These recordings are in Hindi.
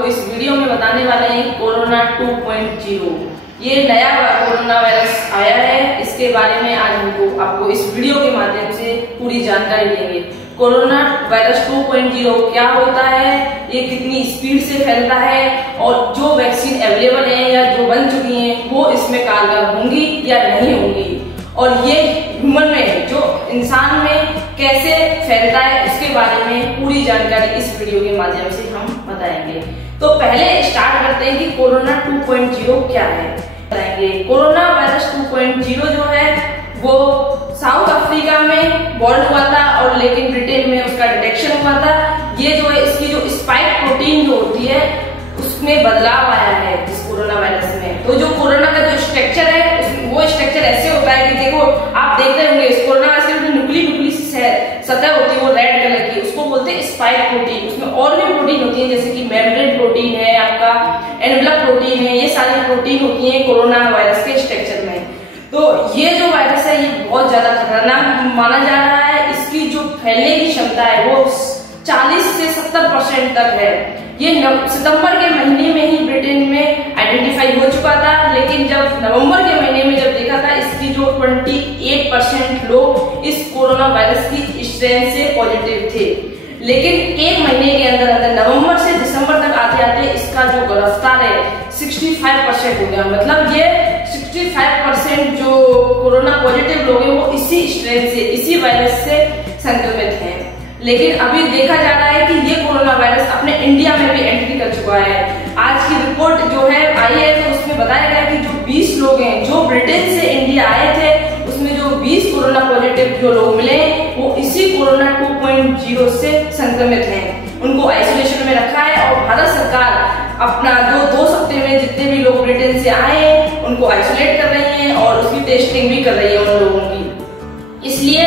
आपको इस वीडियो में बताने वाले हैं कोरोना 2.0। ये नया कोरोना वायरस आया है, इसके बारे में आज आपको इस वीडियो के माध्यम से पूरी जानकारी देंगे। कोरोना वायरस 2.0 क्या होता है, ये कितनी स्पीड से फैलता है और जो वैक्सीन अवेलेबल है या जो बन चुकी हैं वो इसमें कारगर होंगी या नहीं होंगी, और ये ह्यूमन में जो इंसान में कैसे फैलता है इसके बारे में पूरी जानकारी इस वीडियो के माध्यम से हम बताएंगे। तो पहले स्टार्ट करते हैं कि कोरोना 2.0 क्या है। बताएंगे कोरोना वायरस 2.0 जो है वो साउथ अफ्रीका में बॉर्न हुआ था और लेकिन ब्रिटेन में उसका डिटेक्शन हुआ था। ये जो है इसकी जो स्पाइक प्रोटीन जो होती है उसमें बदलाव आया है इस कोरोना वायरस में। तो जो कोरोना का जो स्ट्रक्चर है वो स्ट्रक्चर ऐसे होता है कि देखो आप देख रहे होंगे इस कोरोना वायरस की नुकली सतह होती है वो रेड कलर की, उसको बोलते हैं स्पाइक प्रोटीन। उसमें और भी प्रोटीन होती है जैसे कि मेम्ब्रेन प्रोटीन है, आपका एनवेलप प्रोटीन है, ये सारी प्रोटीन होती है कोरोना वायरस के स्ट्रक्चर में। तो ये जो वायरस है ये बहुत ज्यादा खतरनाक माना जा रहा है। इसकी जो फैलने की क्षमता है वो 40 से 70% तक है। ये सितंबर के महीने में ही ब्रिटेन में आइडेंटिफाई हो चुका था, लेकिन जब नवंबर के महीने में जब देखा था इसकी जो 28% लोग इस कोरोना वायरस की स्ट्रेन से पॉजिटिव थे। लेकिन एक महीने के अंदर अंदर नवंबर से दिसंबर तक आते आते इसका जो रफ्तार है 65% हो गया। मतलब ये 65% जो कोरोना पॉजिटिव लोग हैं वो इसी स्ट्रेन से, इसी वायरस से संक्रमित हैं। लेकिन अभी देखा जा रहा है कि ये कोरोना वायरस अपने इंडिया में भी एंट्री कर चुका है। आज की रिपोर्ट जो है आई है तो उसमें बताया गया कि जो 20 लोग हैं जो ब्रिटेन से इंडिया आए थे उसमें जो 20 कोरोना पॉजिटिव जो लोग मिले वो इसी कोरोना 2.0 से संक्रमित हैं। उनको आइसोलेशन में रखा है और भारत सरकार अपना जो 2 हफ्ते में जितने भी लोग ब्रिटेन से आए हैं उनको आइसोलेट कर रही है और उसकी टेस्टिंग भी कर रही है उन लोगों की। इसीलिए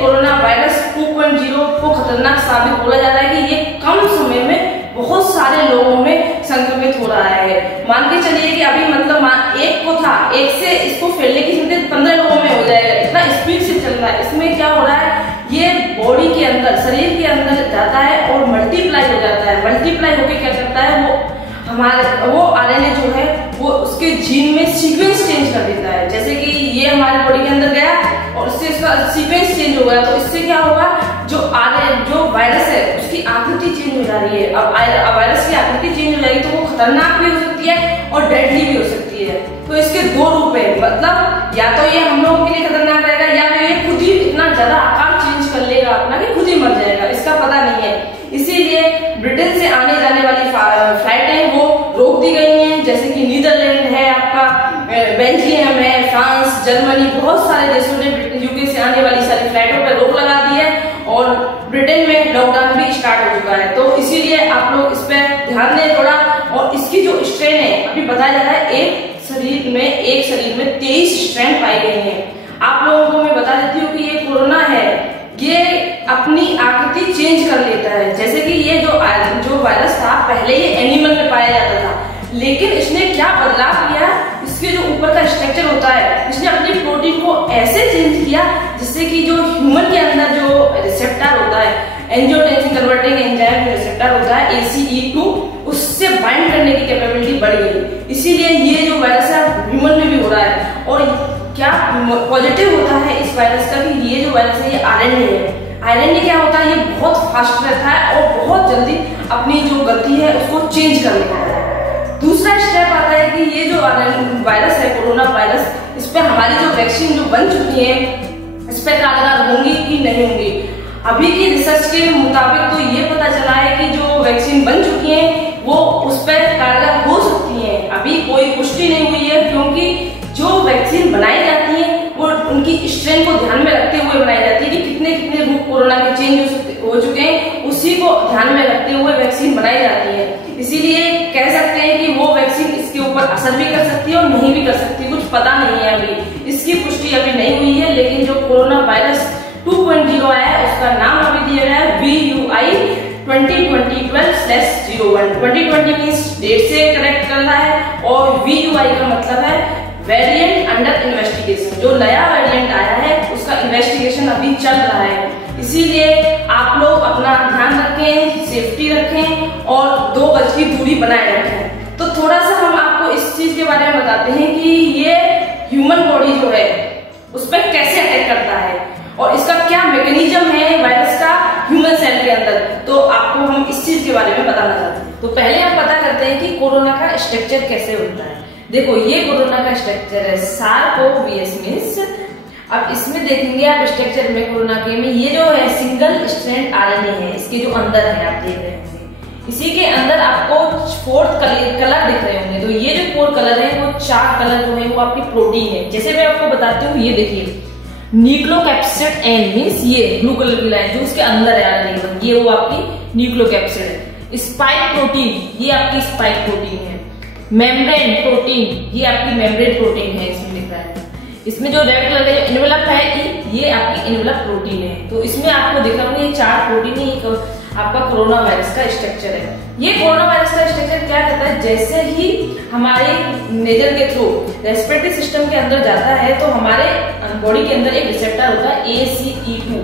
कोरोना वायरस 2.0 को खतरनाक साबित बोला जा रहा है कि ये कम समय में बहुत सारे लोगों में संक्रमित हो रहा है। मान के चलिए कि अभी मतलब एक को था, एक से इसको फैलने की क्षमता 15 लोगों में हो जाएगा, इतना स्पीड से चल रहा है। इसमें क्या हो रहा है, ये बॉडी के अंदर, शरीर के अंदर जाता है और मल्टीप्लाई हो जाता है। मल्टीप्लाई होकर क्या करता है वो आरएनए जो है वो उसके जीन में सीक्वेंस चेंज कर देता है। जैसे कि ये हमारे बॉडी के अंदर गया और उससे इसका सीक्वेंस चेंज हो गया, तो इससे क्या होगा, जो वायरस है उसकी आकृति चेंज हो जा रही है। अब वायरस की आकृति चेंज हो जाएगी तो वो खतरनाक भी हो सकती है और डेडली भी हो सकती है। तो इसके 2 रूप है, मतलब या तो ये हम लोगों के लिए खतरनाक रहेगा या फिर ये खुद ही इतना ज्यादा आकार चेंज कर लेगा अपना कि खुद ही मर जाएगा, इसका पता नहीं है। इसीलिए ब्रिटेन से आने जाने वाली फ्लाइटें वो रोक दी गई हैं, जैसे कि नीदरलैंड है, आपका बेल्जियम है, फ्रांस, जर्मनी, बहुत सारे देशों ने यूके से आने वाली सारी फ्लाइटों पर रोक लगा दी है और ब्रिटेन में लॉकडाउन भी स्टार्ट हो चुका है। तो इसीलिए आप लोग इस पर ध्यान दें थोड़ा। और इसकी जो स्ट्रेन है अभी बताया जा रहा है एक शरीर में 23 स्ट्रेन पाई गई है। आप लोगों को मैं बता देती हूँ कि ये कोरोना है ये अपनी आकृति चेंज कर लेता है। जैसे कि ये जो वायरस था पहले ये एनिमल में पाया जाता था, लेकिन इसने क्या बदलाव किया, इसके जो ऊपर का स्ट्रक्चर होता है इसने अपनी प्रोटीन को ऐसे चेंज किया जिससे कि जो ह्यूमन के अंदर जो रिसेप्टर होता है, एंजियोटेंसिन कन्वर्टिंग एंजाइम रिसेप्टर होता है ACE2, उससे बाइंड करने की कैपेबिलिटी बढ़ गई। इसीलिए ये जो वायरस है ह्यूमन में भी हो रहा है। और क्या पॉजिटिव होता है इस वायरस का कि ये जो वायरस है ये आरएनए है। आरएनए क्या होता है, ये बहुत फास्ट रहता है और बहुत जल्दी अपनी जो गति है उसको चेंज कर लेता है। दूसरा स्टेप आता है कि ये जो वायरस है कोरोना वायरस, इस पर हमारी जो वैक्सीन जो बन चुकी है इस पर कारगर होंगी कि नहीं होंगी। अभी की रिसर्च के मुताबिक तो ये पता चला है कि जो वैक्सीन बन चुकी है वो उस पर कारगर हो सकती है। अभी कोई पुष्टि नहीं हुई है क्योंकि जो वैक्सीन बनाई जाती है वो उनकी स्ट्रेन को ध्यान में रखते हुए बनाई जाती है कि कितने रूप कोरोना के चेंज हो चुके हैं, उसी को ध्यान में रखते हुए वैक्सीन बनाई जाती है। इसीलिए कह सकते हैं कि वो वैक्सीन इसके ऊपर असर भी कर सकती है और नहीं भी कर सकती, कुछ पता नहीं है अभी, इसकी पुष्टि अभी नहीं हुई है। लेकिन जो कोरोना वायरस 2.0 आया है उसका नाम अभी दिया गया है VUI 2020/01। 2020 मीन्स डेट से कनेक्ट कर रहा है और VUI का मतलब है वेरिएंट अंडर इन्वेस्टिगेशन। जो नया वेरिएंट आया है उसका इन्वेस्टिगेशन अभी चल रहा है। इसीलिए आप लोग अपना अपना ध्यान रखें, सेफ्टी रखें और 2 गज की दूरी बनाए रखें। तो थोड़ा सा हम आपको इस चीज के बारे में बताते हैं कि ये ह्यूमन बॉडी जो है उस पर कैसे अटैक करता है और इसका क्या मैकेनिज्म है वायरस का ह्यूमन सेल के अंदर। तो आपको हम इस चीज के बारे में बताना चाहते हैं। तो पहले हम पता करते हैं कि कोरोना का स्ट्रक्चर कैसे होता है। देखो, ये कोरोना का स्ट्रक्चर है SARS-CoV-2 मीन्स। अब इसमें देखेंगे आप स्ट्रक्चर में कोरोना के में ये जो है सिंगल स्ट्रैंड RNA है, इसके जो अंदर है आप देख रहे होंगे, इसी के अंदर आपको 4th कलर दिख रहे होंगे। तो ये जो 4 कलर है वो 4 कलर जो है वो आपकी प्रोटीन है। जैसे मैं आपको बताती हूँ, ये देखिए न्यूक्लियोकैप्सिड N मीन्स ये ब्लू कलर की लाइन जो उसके अंदर है RNA, ये वो आपकी न्यूक्लियोकैप्सिड है। स्पाइक प्रोटीन, ये आपकी स्पाइक प्रोटीन है। मेम्ब्रेन प्रोटीन, ये आपकी मेम्ब्रेन प्रोटीन है, इसमें लिखा है। इसमें जो रेड कलर का इनवेलप है ये आपकी इनवेलप प्रोटीन है। तो इसमें आपको दिख रहा होगा ये 4 प्रोटीन है, आपका कोरोना वायरस का स्ट्रक्चर है। ये कोरोना वायरस का स्ट्रक्चर क्या करता है, जैसे ही हमारे नेजल के थ्रू रेस्पिरेटरी सिस्टम के अंदर जाता है तो हमारे बॉडी के अंदर एक रिसेप्टर होता है ACE2,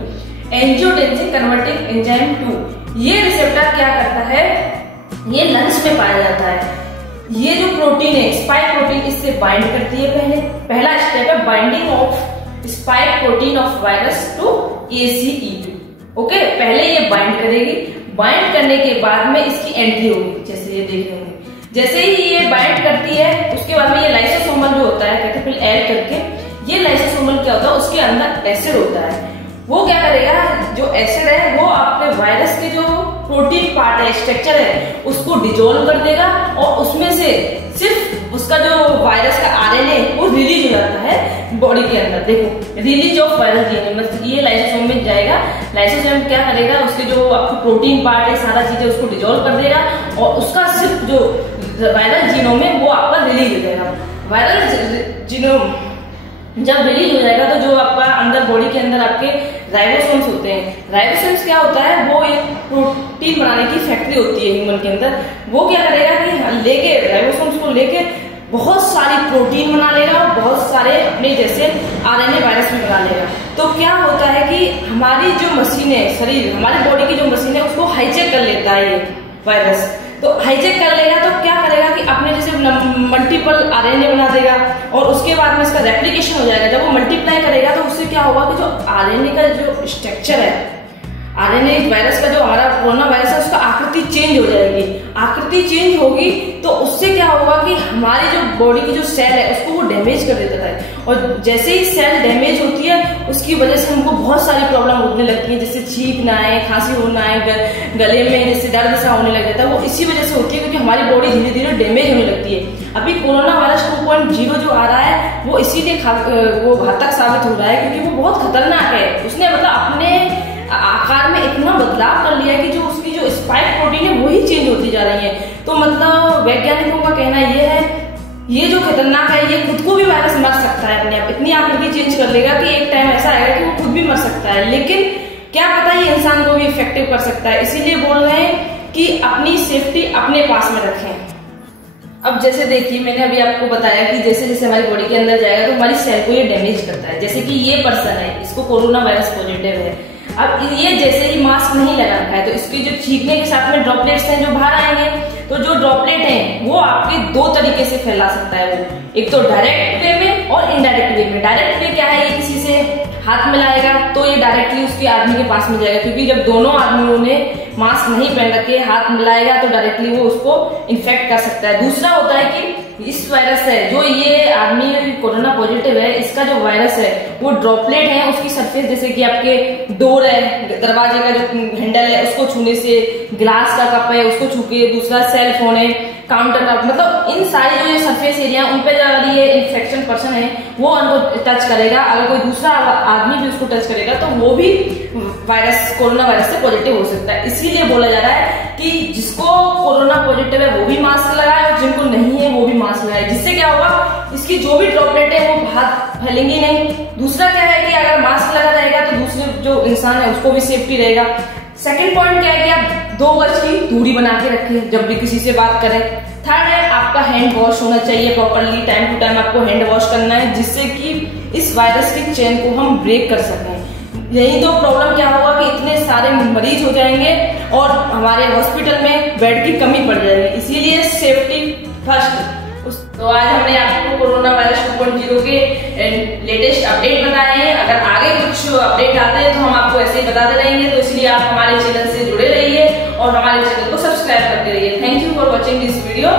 एंजियोटेंसिन कन्वर्टिंग एंजाइम 2। ये रिसेप्टर क्या करता है, ये लंग्स में पाया जाता है। ये जो प्रोटीन है स्पाइक प्रोटीन, इससे बाइंड करती है। पहला स्टेप है binding of spike protein of virus to ACE2। Okay, पहले ये बाइंड करेगी, बाइंड करने के बाद में इसकी एंट्री होगी, जैसे ये देख रहे होंगे। जैसे ही ये बाइंड करती है उसके बाद में ये लाइसोसोमल जो होता है, कहते हैं फिर ऐड करके, ये लाइसोसोमल क्या होता है, उसके अंदर एसिड होता है। वो क्या करेगा, जो एसिड है वो आपके वायरस के जो प्रोटीन पार्ट है, स्ट्रक्चर है, उसको डिजोल्व कर देगा और उसमें से सिर्फ उसका जो वायरस का RNA वो रिलीज हो जाता है बॉडी के अंदर। देखो, रिलीज ऑफ वायरस DNA, मतलब ये लाइसोसोम में जाएगा। लाइसोसोम क्या करेगा, उसके जो आपकी प्रोटीन पार्ट है सारा चीजें उसको डिजोल्व कर देगा और उसका सिर्फ जो वायरल जीनोम है वो आपका रिलीज हो जाएगा। वायरल जीनोम जब रिलीज हो जाएगा तो जो आपका अंदर बॉडी के अंदर आपके राइबोसोम्स होते हैं, राइबोसोम्स क्या होता है, वो एक प्रोटीन बनाने की फैक्ट्री होती है ह्यूमन के अंदर। वो क्या करेगा कि लेके राइबोसोम्स को लेके बहुत सारी प्रोटीन बना लेगा और बहुत सारे अपने जैसे RNA वायरस भी बना लेगा। तो क्या होता है कि हमारी जो मशीन है, शरीर हमारी बॉडी की जो मशीन है उसको हाईजैक कर लेता है ये वायरस। तो हाईजैक कर लेगा तो क्या करेगा कि अपने जैसे मल्टीपल RNA बना देगा और उसके बाद में इसका रेप्लिकेशन हो जाएगा। जब वो मल्टीप्लाई करेगा तो उससे क्या होगा कि जो RNA का जो स्ट्रक्चर है, RNA वायरस का जो हमारा कोरोना वायरस है उसका आकृति चेंज हो जाएगी। आकृति चेंज होगी तो उससे क्या होगा कि हमारी जो बॉडी की जो सेल है उसको वो डैमेज कर देता है और जैसे ही सेल डैमेज होती है उसकी वजह से हमको बहुत सारी प्रॉब्लम होने लगती है, जैसे छींकना है, खांसी होना है, गले में जैसे दर्द सा होने लग जाता है। वो इसी वजह से होती है क्योंकि हमारी बॉडी धीरे धीरे डैमेज होने लगती है। अभी कोरोना वायरस 2.0 जो आ रहा है वो इसीलिए वो घातक साबित हो रहा है क्योंकि वो बहुत खतरनाक है। उसने मतलब अपने आकार में इतना बदलाव कर लिया कि जो उसकी जो स्पाइक प्रोटीन है वही चेंज होती जा रही है। तो मतलब वैज्ञानिकों का कहना ये है, ये जो खतरनाक है ये खुद को भी वायरस मर सकता है अपने आप, इतनी आकृति चेंज कर लेगा कि एक टाइम ऐसा आएगा कि वो खुद भी मर सकता है। लेकिन क्या पता ये इंसान को भी इफेक्टिव कर सकता है, इसीलिए बोल रहे हैं कि अपनी सेफ्टी अपने पास में रखें। अब जैसे देखिए मैंने अभी आपको बताया कि जैसे जैसे हमारी बॉडी के अंदर जाएगा तो हमारी सेल को ये डैमेज करता है। जैसे कि ये पर्सन है, इसको कोरोना वायरस पॉजिटिव है। अब ये जैसे ही मास्क नहीं लगा रखा है तो इसके जो छींकने के साथ में ड्रॉपलेट्स हैं जो बाहर आएंगे, तो जो ड्रॉपलेट हैं वो आपके 2 तरीके से फैला सकता है वो, एक तो डायरेक्ट वे में और इनडायरेक्ट वे में। डायरेक्ट वे क्या है, ये किसी से हाथ मिलाएगा तो ये डायरेक्टली उसके आदमी के पास में जाएगा, क्योंकि जब दोनों आदमियों ने मास्क नहीं पहन रखे हाथ मिलाएगा तो डायरेक्टली वो उसको इन्फेक्ट कर सकता है। दूसरा होता है कि इस वायरस है जो ये आदमी कोरोना पॉजिटिव है, इसका जो वायरस है वो ड्रॉपलेट है उसकी सरफेस, जैसे कि आपके डोर है, दरवाजे का जो हैंडल है उसको छूने से, ग्लास का कप है उसको छू के, दूसरा सेल फोन है, काउंटर टॉप, मतलब इन सारी जो सरफेस एरिया उन पे जो ये इन्फेक्शन पर्सन है वो उनको टच करेगा। अगर कोई दूसरा आदमी भी उसको टच करेगा तो वो भी वायरस कोरोना वायरस से पॉजिटिव हो सकता है। इसीलिए बोला जा रहा है कि जिसको कोरोना पॉजिटिव है वो भी मास्क लगाए और जिनको नहीं है वो भी मास्क लगाए। जिससे क्या होगा, इसकी जो भी ड्रॉपलेट है वो बाहर फैलेंगी नहीं। दूसरा क्या है कि अगर मास्क लगा रहेगा तो दूसरे जो इंसान है उसको भी सेफ्टी रहेगा। सेकंड पॉइंट क्या है कि आप 2 गज की दूरी बना के रखें जब भी किसी से बात करें। थर्ड है आपका हैंड वॉश होना चाहिए प्रॉपरली, टाइम टू टाइम आपको हैंड वॉश करना है, जिससे कि इस वायरस के चेन को हम ब्रेक कर सकें। नहीं तो प्रॉब्लम क्या होगा कि इतने सारे मरीज हो जाएंगे और हमारे हॉस्पिटल में बेड की कमी पड़ जाएगी। इसीलिए सेफ्टी फर्स्ट। तो आज हमने आपको कोरोना वायरस 2.0 के लेटेस्ट अपडेट बताए हैं। अगर आगे कुछ अपडेट आते हैं तो हम आपको ऐसे ही बताते रहेंगे, तो इसलिए आप हमारे चैनल से जुड़े रहिए और हमारे चैनल को सब्सक्राइब करते रहिए। Thank you for watching this video.